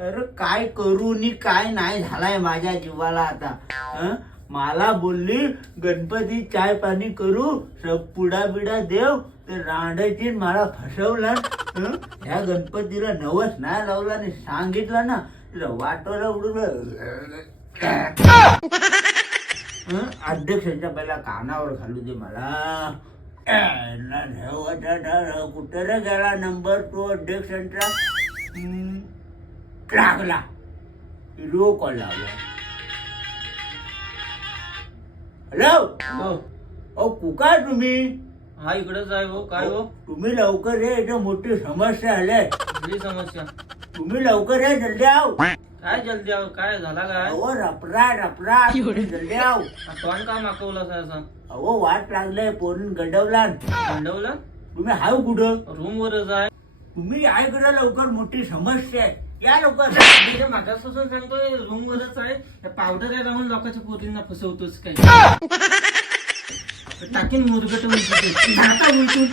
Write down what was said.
अरे काय करू नी काय नाही झालाय माझ्या जीवाला आता. मला बोलली गणपती चाय पाणी करू, सब पुडा बिडा देव, तर रांडाची मला फसवला. ह्या गणपतीला नवस नाही लावला आणि सांगितलं ना वाटोला उडून अध्यक्षांच्या पहिला कानावर घालू दे मला. कुठे रे गेला नंबर तो अध्यक्षांचा. लागला हिरो कॉल लावला. हॅलो ओ कुका तुम्ही. हा इकडेच आहे हो. काय हो तुम्ही लवकर ये, इथे मोठी समस्या आली. कुठली समस्या? तुम्ही लवकर ये, जल्दी आव. काय जल्दी आहो, काय झाला काय? अहो रपरा जल्दी आव. तोंड का मागवलं असं? अहो वाट लागलंय, पोरून गंडवला. गंडवलं? तुम्ही हाव कुठं? रूम वरच आहे. तुम्ही आहे कडे लवकर, मोठी समस्या आहे. या लवकर. मागापासून सांगतोय रूम वरच आहे. पावडर आहे राहून लोकांच्या पोरींना फसवतोच काय. टाकीन मुरगट उलटून.